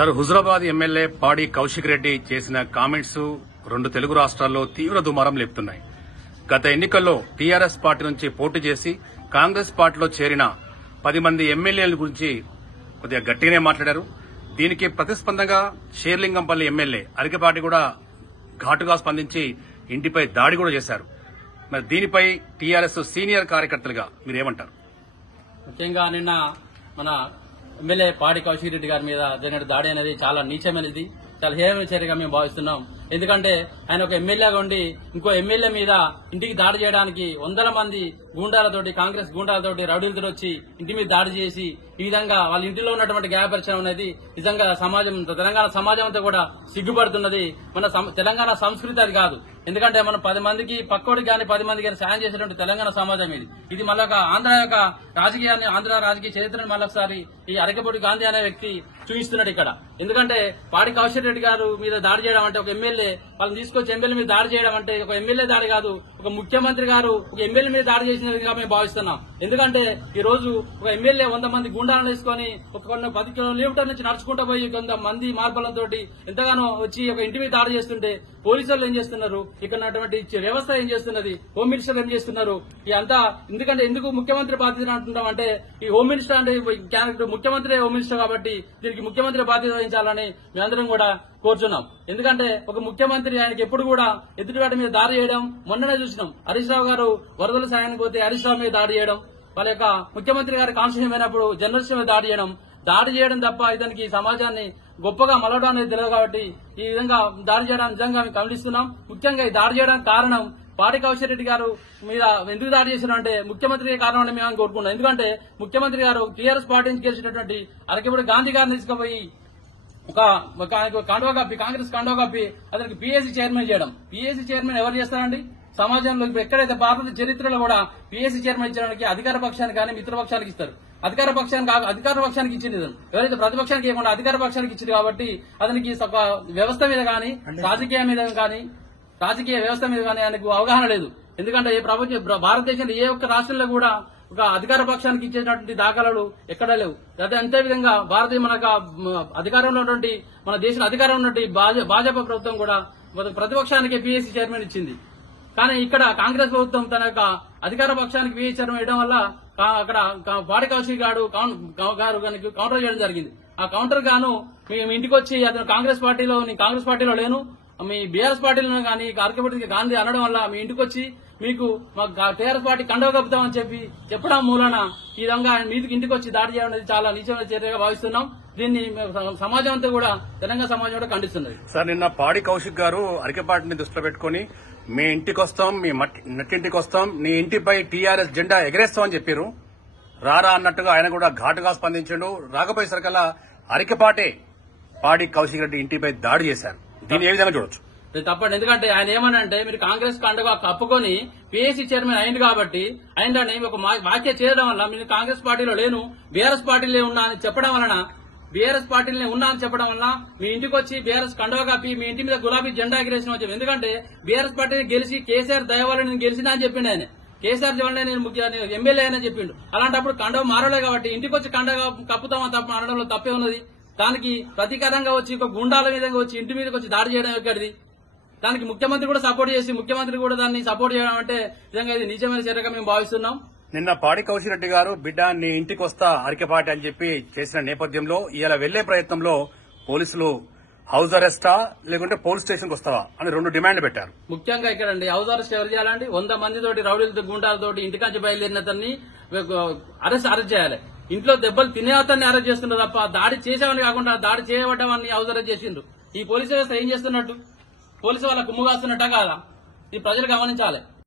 Sir, Huzurabad MLA పాడి కౌశిక్ రెడ్డి చేసిన comments రెండు తెలుగు రాష్ట్రాల్లో తీవ్ర దుమారం లేపుతున్నాయి. గత ఎన్నికల్లో టీఆర్ఎస్ పార్టీ నుంచి పోటీ చేసి కాంగ్రెస్ పార్టీలో చేరిన 10 మంది ఎమ్మెల్యేల గురించి కొద్దిగా గట్టిగానే మాట్లాడారు. దీనికి ప్రతిస్పందనగా షేర్లింగంపల్లి ఎమ్మెల్యే అరికపాటి కూడా ఘాటుగా స్పందించి ఇంటిపై దాడి కూడా చేశారు. మరి దీనిపై టీఆర్ఎస్ సీనియర్ కార్యకర్తలుగా మీరేమంటారు? ముఖ్యంగా నిన్న మన ఎమ్మెల్యే పాడి కౌశిక్ రెడ్డి గారి మీద జరిగిన దాడి అనేది చాలా నీచమైనది, చాలా హేయమైన చర్యగా మేము భావిస్తున్నాం. ఎందుకంటే ఆయన ఒక ఎమ్మెల్యేగా ఉండి ఇంకో ఎమ్మెల్యే మీద ఇంటికి దాడి చేయడానికి వందల మంది గూండాలతోటి, కాంగ్రెస్ గూండాలతోటి, రౌడీలతో వచ్చి ఇంటి మీద దాడి చేసి ఈ విధంగా వాళ్ళ ఇంటిలో ఉన్నటువంటి గాయపరచడం అనేది నిజంగా తెలంగాణ సమాజం అంతా కూడా సిగ్గుపడుతున్నది. మన తెలంగాణ సంస్కృతి అది కాదు. ఎందుకంటే మనం 10 మందికి పక్కోడికి కానీ 10 మందికి కానీ సాయం చేసేటువంటి తెలంగాణ సమాజం ఇది మళ్ళీ ఆంధ్ర యొక్క రాజకీయాన్ని, ఆంధ్ర రాజకీయ చరిత్రను మళ్ళొకసారి ఈ అరకపూడి గాంధీ అనే వ్యక్తి చూపిస్తున్నాడు ఇక్కడ. ఎందుకంటే పాడి కౌశిక్ రెడ్డి గారు మీద దాడి చేయడం అంటే, ఒక ఎమ్మెల్యే వాళ్ళని తీసుకొచ్చి ఎమ్మెల్యే మీద దాడి చేయడం అంటే ఒక ఎమ్మెల్యే దాడి కాదు, ఒక ముఖ్యమంత్రి గారు ఒక ఎమ్మెల్యే మీద దాడి చేసినట్టుగా మేము భావిస్తున్నాం. ఎందుకంటే ఈ రోజు ఒక ఎమ్మెల్యే 100 మంది గుండాలను వేసుకుని ఒక 10 కిలోమీటర్ల నుంచి నడుచుకుంటూ పోయి 100 మంది మార్బలంతో ఎంతగానో వచ్చి ఒక ఇంటి మీద దాడి చేస్తుంటే పోలీసులు ఏం చేస్తున్నారు, ఇక్కడ ఉన్నటువంటి వ్యవస్థ ఏం చేస్తున్నది, హోమ్ మినిస్టర్ ఏం చేస్తున్నారు, ఇదంతా ఎందుకు ముఖ్యమంత్రి బాధ్యత అంటున్నాం అంటే, ఈ హోమ్ మినిస్టర్ అంటే ముఖ్యమంత్రి హోమ్ మినిస్టర్ కాబట్టి దీనికి ముఖ్యమంత్రి బాధ్యత వహించాలని మేమందరం కూడా కోరుచున్నాం. ఎందుకంటే ఒక ముఖ్యమంత్రి ఆయనకి ఎప్పుడు కూడా ఎదుటివాడి మీద దాడి చేయడం మొన్ననే చూసినాం. హరీష్ రావు గారు వరదల సాయానికి పోతే హరీష్ రావు మీద దాడి చేయడం, వాళ్ళ యొక్క ముఖ్యమంత్రి గారి కాన్స్టిట్యూషన్ అయినప్పుడు జర్నలిస్ట్ మీద దాడి చేయడం తప్ప ఇతనికి సమాజాన్ని గొప్పగా మలవడం అనేది తెలియదు. కాబట్టి ఈ విధంగా దాడి చేయడం నిజంగా మేము ఖండిస్తున్నాం. ముఖ్యంగా ఈ దాడి చేయడానికి కారణం పాడి కౌశిక్ రెడ్డి గారు మీద ఎందుకు దాడి చేశారంటే ముఖ్యమంత్రి కారణం అని మేము కోరుకున్నాం. ఎందుకంటే ముఖ్యమంత్రి గారు టీఆర్ఎస్ పార్టీ నుంచి గెలిచినటువంటి అరకపూడి గాంధీ గారిని తీసుకుపోయి కాంగ్రెస్ కండువా కప్పి అతనికి పీఏసీ చైర్మన్ చేయడం. పీఏసీ చైర్మన్ ఎవరు చేస్తారండి సమాజంలో? ఎక్కడైతే భారత చరిత్రలో కూడా పీఏసీ చైర్మన్ ఇచ్చడానికి అధికార పక్షానికి కానీ మిత్రపక్షానికి ఇస్తారు. అధికార పక్షానికి ఇచ్చింది ఎవరైతే ప్రతిపక్షానికి ఇవ్వకుండా అధికార పక్షానికి ఇచ్చింది. కాబట్టి అతనికి వ్యవస్థ మీద కానీ రాజకీయ వ్యవస్థ మీద కానీ ఆయనకు అవగాహన లేదు. ఎందుకంటే భారతదేశంలో ఏ ఒక్క రాష్ట్రంలో కూడా ఒక అధికార పక్షానికి ఇచ్చేటువంటి దాఖలాలు ఎక్కడా లేవు. అదే అంతే విధంగా భారతీయ అధికారంలో ఉన్నటువంటి మన దేశంలో అధికారంలో ఉన్నటువంటి భాజపా ప్రభుత్వం కూడా ప్రతిపక్షానికి పీఏసీ చైర్మన్ ఇచ్చింది. కానీ ఇక్కడ కాంగ్రెస్ ప్రభుత్వం తన యొక్క అధికార పక్షానికి పీఏసీ చైర్మన్ వేయడం వల్ల అక్కడ పాడి కౌశిక్ గారు కౌంటర్ చేయడం జరిగింది. ఆ కౌంటర్ గాను మేము ఇంటికి వచ్చి అతను కాంగ్రెస్ పార్టీలో లేను, మీ బీఆర్ఎస్ పార్టీలో కానీ అరకపూడి గాంధీ అనడం వల్ల మీ ఇంటికి వచ్చి మీకు టీఆర్ఎస్ పార్టీ కండవ కప్పుతామని చెప్పడం మూలన ఈ విధంగా మీదికి ఇంటికి వచ్చి దాడి చేయడం అనేది చాలా నీచమైన చర్యగా భావిస్తున్నాం. దీన్ని సమాజం అంతా కూడా తెలంగాణ సమాజం కూడా ఖండిస్తున్నది. సార్, నిన్న పాడి కౌశిక్ గారు అరకపాటిని దృష్టిలో పెట్టుకుని మీ ఇంటికి వస్తాం, మీ నట్టింటికి వస్తాం, నీ ఇంటిపై టీఆర్ఎస్ జెండా ఎగరేస్తామని చెప్పారు. రారా అన్నట్టుగా ఆయన కూడా ఘాటుగా స్పందించాడు. రాకపోయేసరికల్లా అరకపాటే పాడి కౌశిక్ రెడ్డి ఇంటిపై దాడి చేశారు. దీన్ని ఏ విధంగా చూడొచ్చు? తప్పండి. ఎందుకంటే ఆయన ఏమనంటే, మీరు కాంగ్రెస్ కండగా కప్పుకొని పీఏసీ చైర్మన్ అయింది కాబట్టి అయిందని ఒక వ్యాఖ్య చేయడం వల్ల మీరు కాంగ్రెస్ పార్టీలో లేను, బీఆర్ఎస్ పార్టీలో ఉన్నా అని చెప్పడం వలన మీ ఇంటికి వచ్చి బీఆర్ఎస్ కండవ కప్పి మీ ఇంటి మీద గులాబీ జెండా ఎగిరేసిన వచ్చాం. ఎందుకంటే బీఆర్ఎస్ పార్టీని గెలిచి కేసీఆర్ దయ వల్ల నేను గెలిచినా అని చెప్పిండు. ఆయన కేసీఆర్ వల్లనే నేను ఎమ్మెల్యే అని చెప్పిండు. అలాంటప్పుడు కండవ మారలే కాబట్టి ఇంటికి వచ్చి కండగా కప్పుతామా తప్ప అనడంలో తప్పే ఉన్నది. దానికి ప్రతీకారంగా వచ్చి ఒక గుండాల విధంగా వచ్చి ఇంటి మీదకి వచ్చి దాడి చేయడం ఎక్కడిది? దానికి ముఖ్యమంత్రి కూడా సపోర్ట్ చేసి ముఖ్యమంత్రి కూడా దాన్ని సపోర్ట్ చేయడం అంటే నిజంగా ఇది నీచమైన చర్యగా మేము భావిస్తున్నాం. నిన్న పాడి కౌశిక్ రెడ్డి గారు బిడ్డ నీ ఇంటికి వస్తా అరకపాటి అని చెప్పి చేసిన నేపథ్యంలో ఇవాళ వెళ్లే ప్రయత్నంలో పోలీసులు హౌస్ అరెస్టా లేకుంటే పోలీస్ స్టేషన్ కు వస్తావా అని 2 డిమాండ్లు పెట్టారు. ముఖ్యంగా ఇక్కడండి హౌస్ అరెస్ట్ ఎవరు చేయాలండి? 100 మందితోటి రౌడీలతో గుండాలతోటి ఇంటికాంచి బయలుదేరిన అతన్ని అరెస్ట్ చేయాలి. ఇంట్లో దెబ్బలు తినే అతన్ని అరెస్ట్ చేస్తున్నారు తప్ప దాడి చేసేవాడిని కాకుండా దాడి చేయబడ్డవాన్ని హౌస్ అరెస్ట్ చేసిండ్రు. ఈ పోలీసు వ్యవస్థ ఏం చేస్తున్నట్టు? పోలీసు వాళ్ళ కుమ్ము కాస్తున్నట్ట కాదా? ఈ ప్రజలు గమనించాలి.